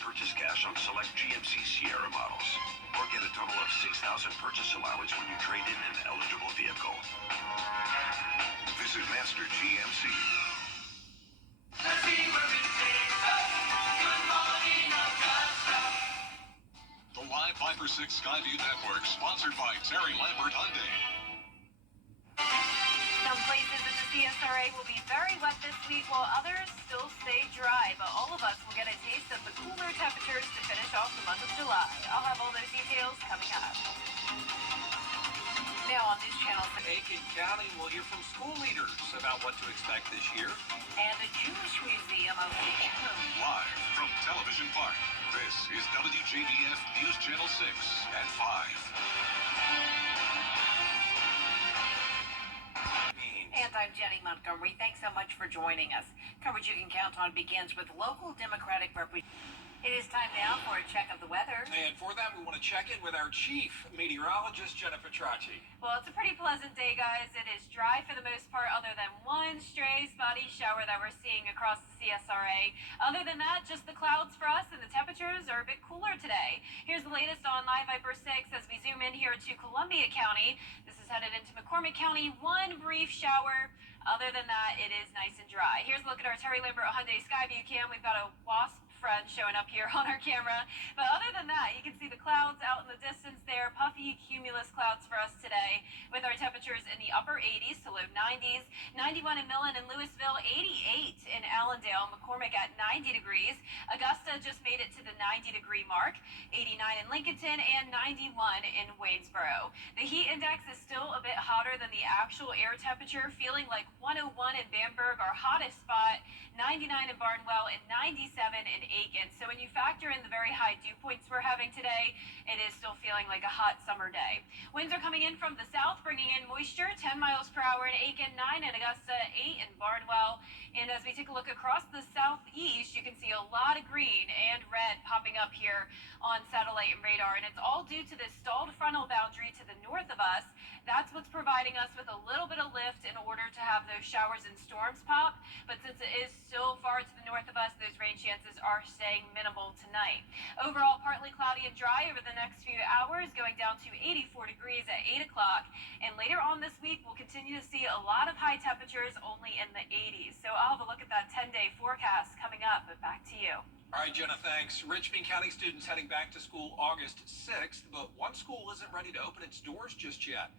purchase cash on select GMC Sierra models. Or get a total of $6,000 purchase allowance when you trade in an eligible vehicle. Visit Master GMC. The Live 5 for 6 Skyview Network, sponsored by Terry Lambert Hyundai. Some places in the CSRA will be very wet this week, while others still stay dry. But all of us will get a taste of the cooler temperatures to finish off the month of July. I'll have all those details coming up. Now on News Channel 6. Aiken County will hear from school leaders about what to expect this year. And the Jewish Museum of Live from Television Park, this is WJBF News Channel 6 at 5. And I'm Jenny Montgomery. Thanks so much for joining us. Coverage you can count on begins with local Democratic representatives. It is time now for a check of the weather. And for that, we want to check in with our chief meteorologist, Jennifer Tracci. Well, it's a pretty pleasant day, guys. It is dry for the most part, other than one stray spotty shower that we're seeing across the CSRA. Other than that, just the clouds for us, and the temperatures are a bit cooler today. Here's the latest on Live Viper 6 as we zoom in here to Columbia County. This is headed into McCormick County. One brief shower. Other than that, it is nice and dry. Here's a look at our Terry Lambert Hyundai Skyview cam. We've got a wasp friend showing up here on our camera. But other than that, you can see the clouds out in the distance there. Puffy cumulus clouds for us today, with our temperatures in the upper 80s to low 90s. 91 in Millen and Louisville, 88 in Allendale, McCormick at 90 degrees. Augusta just made it to the 90-degree mark. 89 in Lincolnton and 91 in Waynesboro. The heat index is still a bit hotter than the actual air temperature, feeling like 101 in Bamberg, our hottest spot, 99 in Barnwell, and 97 in Aiken. So when you factor in the very high dew points we're having today, it is still feeling like a hot summer day. Winds are coming in from the south, bringing in moisture, 10 miles per hour in Aiken, 9 in Augusta, 8 in Barnwell. And as we take a look across the southeast, you can see a lot of green and red popping up here on satellite and radar. And it's all due to this stalled frontal boundary to the north of us. That's what's providing us with a little bit of lift in order to have those showers and storms pop. But since it is still far to the north of us, those rain chances are staying minimal tonight. Overall, partly cloudy and dry over the next few hours, going down to 84 degrees at 8 o'clock. And later on this week, we'll continue to see a lot of high temperatures only in the 80s. So I'll have a look at that 10-day forecast coming up, but back to you. All right, Jenna, thanks. Richmond County students heading back to school August 6th, but one school isn't ready to open its doors just yet.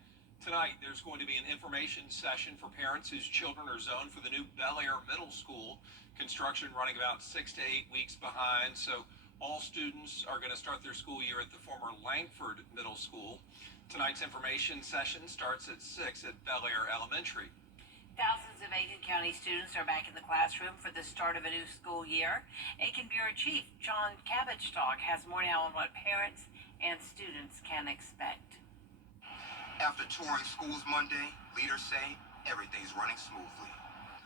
Tonight, there's going to be an information session for parents whose children are zoned for the new Bel Air Middle School. Construction running about 6 to 8 weeks behind, so all students are going to start their school year at the former Langford Middle School. Tonight's information session starts at 6 at Bel Air Elementary. Thousands of Aiken County students are back in the classroom for the start of a new school year. Aiken Bureau Chief John Cabbage-Talk has more now on what parents and students can expect. After touring schools Monday, leaders say everything's running smoothly.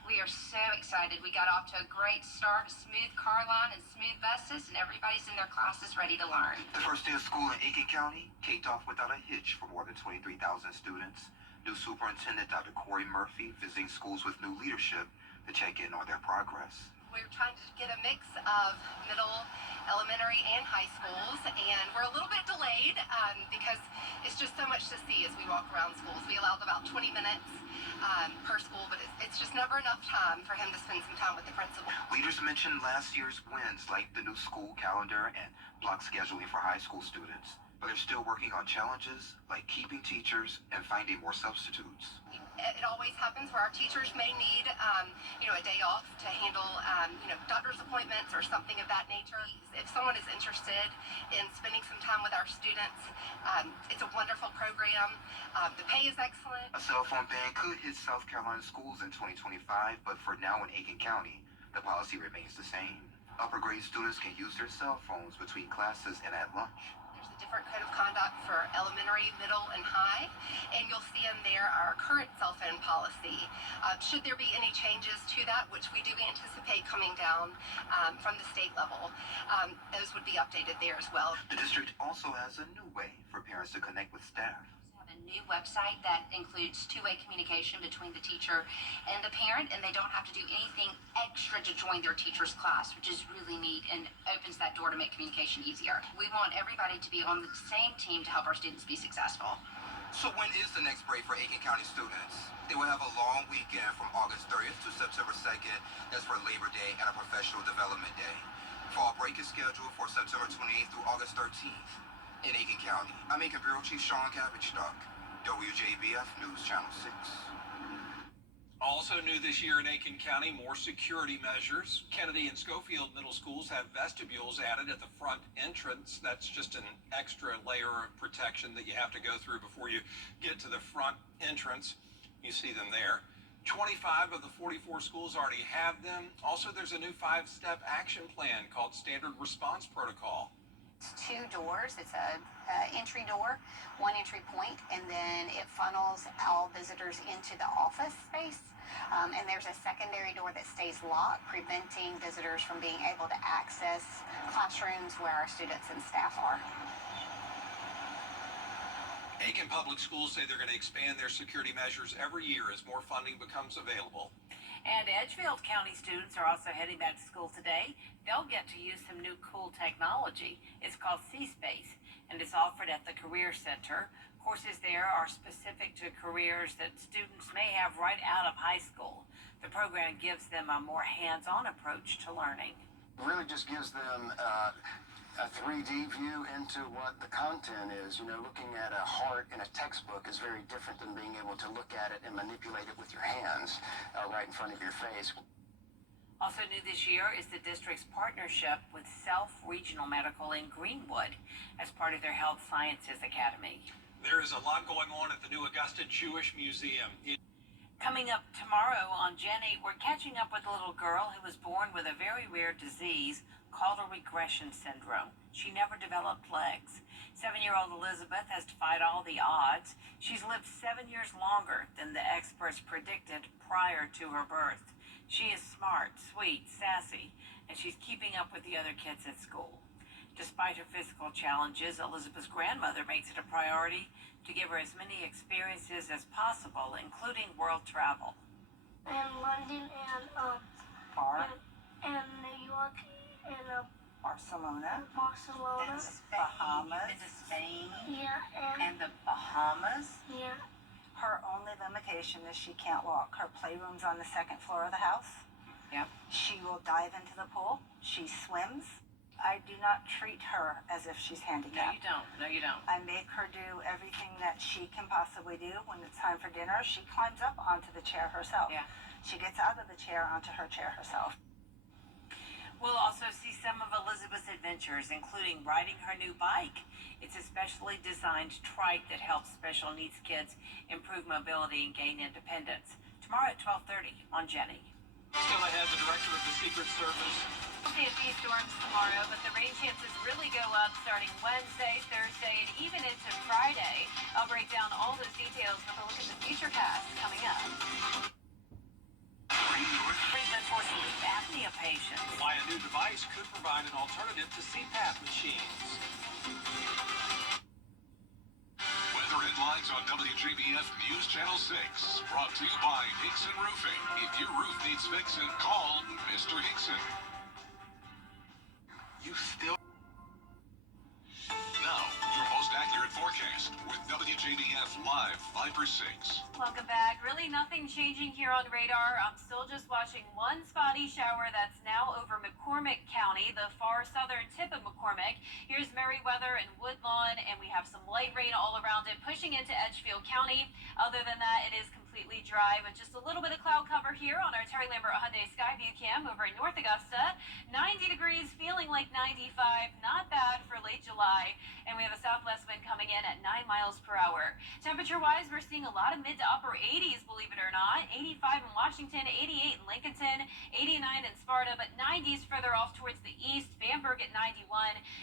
We are so excited. We got off to a great start, a smooth car line and smooth buses, and everybody's in their classes ready to learn. The first day of school in Aiken County kicked off without a hitch for more than 23,000 students. New Superintendent Dr. Corey Murphy visiting schools with new leadership to check in on their progress. We're trying to get a mix of middle, elementary, and high schools, and we're a little bit delayed because it's just so much to see as we walk around schools. We allowed about 20 minutes per school, but it's just never enough time for him to spend some time with the principal. Leaders mentioned last year's wins, like the new school calendar and block scheduling for high school students. But they're still working on challenges like keeping teachers and finding more substitutes. It always happens where our teachers may need, a day off to handle, doctor's appointments or something of that nature. If someone is interested in spending some time with our students, it's a wonderful program. The pay is excellent. A cell phone ban could hit South Carolina schools in 2025, but for now in Aiken County, the policy remains the same. Upper grade students can use their cell phones between classes and at lunch. There's a different code of conduct for elementary, middle, and high, and you'll see in there our current cell phone policy. Should there be any changes to that, which we do anticipate coming down from the state level, those would be updated there as well. The district also has a new way for parents to connect with staff. Have a new website that includes two-way communication between the teacher and the parent, and they don't have to do anything extra to join their teacher's class, which is really neat and opens that door to make communication easier. We want everybody to be on the same team to help our students be successful. So when is the next break for Aiken County students? They will have a long weekend from August 30th to September 2nd. That's for Labor Day and a Professional Development Day. Fall break is scheduled for September 28th through August 13th in Aiken County. I'm Aiken Bureau Chief Sean Cabbage-Duck, WJBF News Channel 6. Also new this year in Aiken County, more security measures. Kennedy and Schofield middle schools have vestibules added at the front entrance. That's just an extra layer of protection that you have to go through before you get to the front entrance. You see them there. 25 of the 44 schools already have them. Also, there's a new 5-step action plan called Standard Response Protocol. It's 2 doors. It's a entry door, 1 entry point, and then it funnels all visitors into the office space. And there's a secondary door that stays locked, preventing visitors from being able to access classrooms where our students and staff are. Aiken Public Schools say they're going to expand their security measures every year as more funding becomes available. And Edgefield County students are also heading back to school today. They'll get to use some new cool technology. It's called C-Space, and it's offered at the Career Center. Courses there are specific to careers that students may have right out of high school. The program gives them a more hands-on approach to learning. It really just gives them a 3D view into what the content is. You know, looking at a heart in a textbook is very different than being able to look at it and manipulate it with your hands right in front of your face. Also new this year is the district's partnership with Self Regional Medical in Greenwood as part of their Health Sciences Academy. There is a lot going on at the new Augusta Jewish Museum. Coming up tomorrow on Jenny, we're catching up with a little girl who was born with a very rare disease called a regression syndrome. She never developed legs. 7-year-old Elizabeth has defied all the odds. She's lived 7 years longer than the experts predicted prior to her birth. She is smart, sweet, sassy, and she's keeping up with the other kids at school. Despite her physical challenges, Elizabeth's grandmother makes it a priority to give her as many experiences as possible, including world travel. And London and New York and Barcelona. Barcelona. Bahamas. Into Spain. Yeah, And the Bahamas. yeah. Her only limitation is she can't walk. Her playroom's on the 2nd floor of the house. Yep. She will dive into the pool. She swims. I do not treat her as if she's No, handicapped. you don't. No, you don't. I make her do everything that she can possibly do. When it's time for dinner, she climbs up onto the chair herself. Yeah. She gets out of the chair onto her chair herself. We'll also see some of Elizabeth's adventures, including riding her new bike. It's a specially designed trike that helps special needs kids improve mobility and gain independence. Tomorrow at 12:30 on Jenny. Still ahead, the director of the Secret Service. We'll see a few storms tomorrow, but the rain chances really go up starting Wednesday, Thursday, and even into Friday. I'll break down all those details with a look at the futurecast coming up. Treatment for sleep apnea patients. Why a new device could provide an alternative to CPAP machines. Weather headlines on WJBF News Channel 6. Brought to you by Hickson Roofing. If your roof needs fixing, call Mr. Hickson. You still... Now, your most accurate forecast with WJBF Live 5 for 6. Welcome back. Really nothing changing here on radar. I'm still just watching one spotty shower that's now over McCormick County, the far southern tip of McCormick. Here's Meriwether and Woodlawn, and we have some light rain all around it, pushing into Edgefield County. Other than that, it is completely dry, with just a little bit of cloud cover here on our Terry Lambert Hyundai Skyview Cam over in North Augusta. 90 degrees, feeling like 95. Not bad for late July. And we have a southwest wind coming in at 9 miles per hour. Temperature-wise, we're seeing a lot of mid to upper 80s, believe it or not. 85 in Washington, 88 in Lincolnton, 89 in Sparta, but 90s further off towards the east. Bamberg at 91,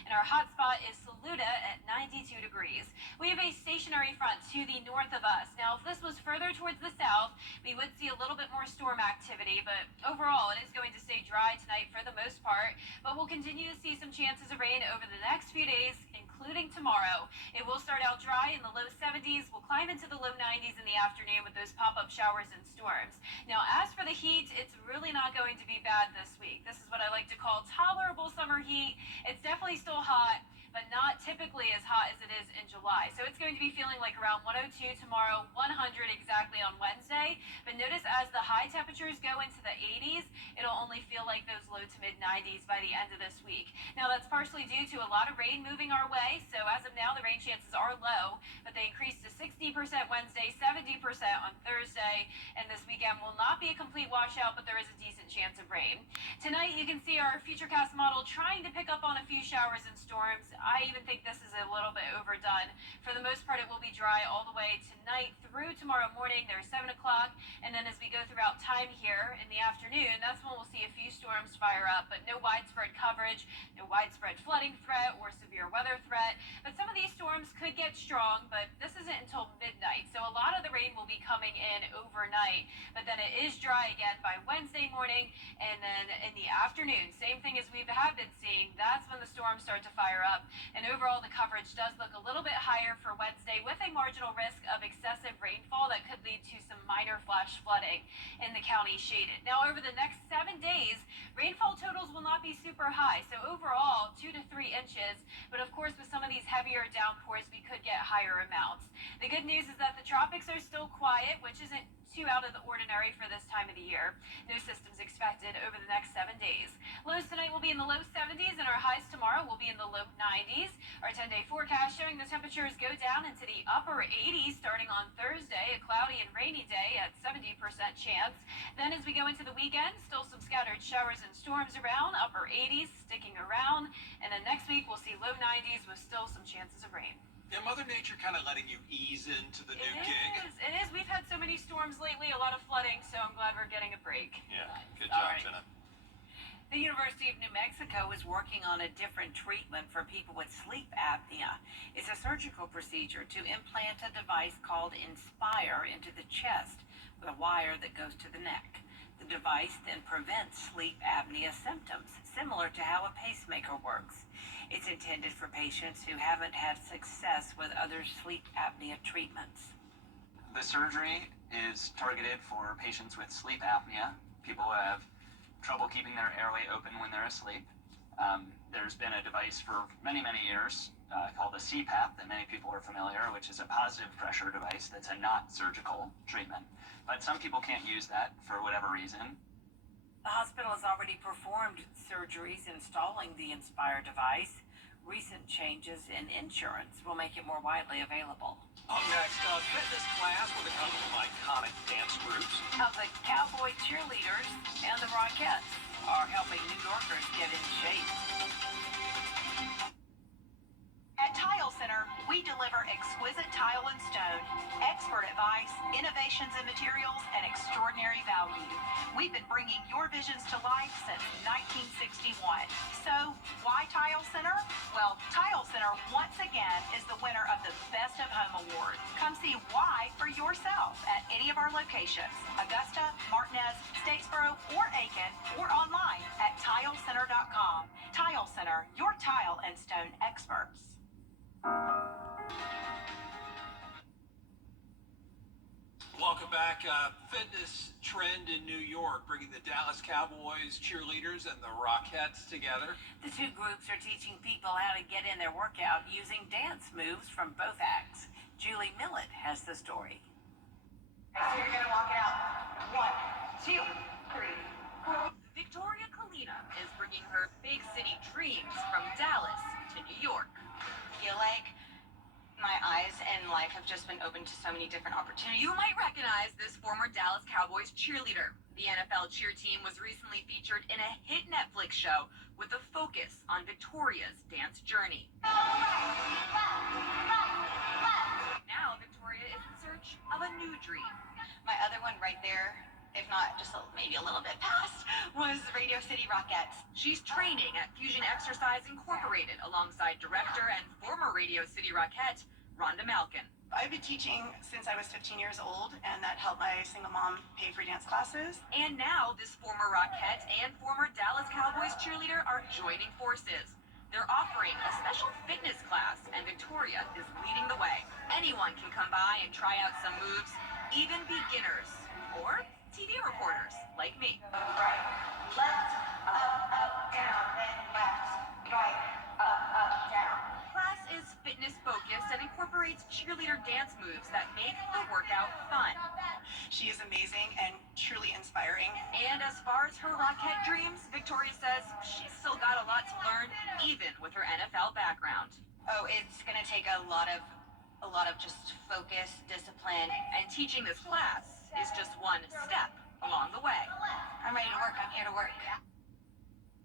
and our hot spot is Saluda at 92 degrees. We have a stationary front to the north of us. Now, if this was further towards the south, we would see a little bit more storm activity, but overall, it is going to stay dry tonight for the most part. But we'll continue to see some chances of rain over the next few days, including including tomorrow. It will start out dry in the low 70s. We'll climb into the low 90s in the afternoon with those pop-up showers and storms. Now, as for the heat, it's really not going to be bad this week. This is what I like to call tolerable summer heat. It's definitely still hot, but not typically as hot as it is in July. So it's going to be feeling like around 102 tomorrow, 100 exactly on Wednesday. But notice as the high temperatures go into the 80s, it'll only feel like those low to mid 90s by the end of this week. Now that's partially due to a lot of rain moving our way. So as of now, the rain chances are low, but they increase to 60% Wednesday, 70% on Thursday. And this weekend will not be a complete washout, but there is a decent chance of rain. Tonight, you can see our Futurecast model trying to pick up on a few showers and storms. I even think this is a little bit overdone. For the most part, it will be dry all the way tonight through tomorrow morning. There's 7 o'clock, and then as we go throughout time here in the afternoon, that's when we'll see a few storms fire up, but no widespread coverage, no widespread flooding threat or severe weather threat. But some of these storms could get strong, but this isn't until midnight, so a lot of the rain will be coming in overnight, but then it is dry again by Wednesday morning, and then in the afternoon, same thing as we have been seeing, that's when the storms start to fire up. And overall, the coverage does look a little bit higher for Wednesday with a marginal risk of excessive rainfall that could lead to some minor flash flooding in the county shaded. Now, over the next 7 days, rainfall totals will not be super high. So overall, 2 to 3 inches. But of course, with some of these heavier downpours, we could get higher amounts. The good news is that the tropics are still quiet, which isn't too out of the ordinary for this time of the year. No systems expected over the next 7 days. Lows tonight will be in the low 70s, and our highs tomorrow will be in the low 90s. Our 10-day forecast showing the temperatures go down into the upper 80s starting on Thursday, a cloudy and rainy day at 70% chance. Then as we go into the weekend, still some scattered showers and storms around, upper 80s sticking around. And then next week we'll see low 90s with still some chances of rain. Yeah, Mother Nature kind of letting you ease into the new gig. It is. We've had so many storms lately, a lot of flooding, so I'm glad we're getting a break. Yeah, good job, right. Jenna. The University of New Mexico is working on a different treatment for people with sleep apnea. It's a surgical procedure to implant a device called Inspire into the chest with a wire that goes to the neck. The device then prevents sleep apnea symptoms, similar to how a pacemaker works. It's intended for patients who haven't had success with other sleep apnea treatments. The surgery is targeted for patients with sleep apnea, people who have trouble keeping their airway open when they're asleep. There's been a device for many, many years called a CPAP that many people are familiar, which is a positive pressure device that's a not surgical treatment. But some people can't use that for whatever reason. The hospital has already performed surgeries installing the Inspire device. Recent changes in insurance will make it more widely available. Up next, a fitness class with a couple of iconic dance groups. How the Cowboy cheerleaders and the Rockettes are helping New Yorkers get in shape. At Tile Center, we deliver exquisite tile and stone, expert advice, innovations in materials, and extraordinary value. We've been bringing your visions to life since 1961. So, why Tile Center? Well, Tile Center once again is the winner of the Best of Home Award. Come see why for yourself at any of our locations: Augusta, Martinez, Statesboro, or Aiken, or online at tilecenter.com. Tile Center, your tile and stone experts. Welcome back. Fitness trend in New York, bringing the Dallas Cowboys cheerleaders and the Rockettes together. The two groups are teaching people how to get in their workout using dance moves from both acts. Julie Millett has the story. So you're going to walk it out. 1, 2, 3, 4. Victoria Kalina is bringing her big city dreams from Dallas to New York. I feel like my eyes in life have just been open to so many different opportunities. You might recognize this former Dallas Cowboys cheerleader. The NFL cheer team was recently featured in a hit Netflix show with a focus on Victoria's dance journey. Now Victoria is in search of a new dream. My other one right there, if not just maybe a little bit past, was Radio City Rockettes. She's training at Fusion Exercise Incorporated alongside director and former Radio City Rockette, Rhonda Malkin. I've been teaching since I was 15 years old, and that helped my single mom pay for dance classes. And now this former Rockette and former Dallas Cowboys cheerleader are joining forces. They're offering a special fitness class, and Victoria is leading the way. Anyone can come by and try out some moves, even beginners or TV reporters like me. Right, left, up, down, then left, right, up, down. Class is fitness focused and incorporates cheerleader dance moves that make the workout fun. She is amazing and truly inspiring. And as far as her Rockette dreams, Victoria says she's still got a lot to learn, even with her NFL background. Oh, it's gonna take a lot of just focus, discipline. And teaching this class is just one step along the way. I'm ready to work. I'm here to work.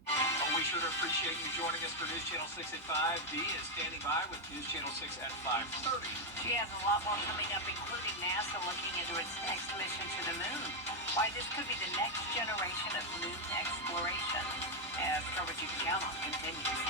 Well, we sure appreciate you joining us for News Channel 6 at 5. Dee is standing by with News Channel 6 at 5:30. She has a lot more coming up, including NASA looking into its next mission to the moon. Why this could be the next generation of moon exploration. As coverage you can count on continues.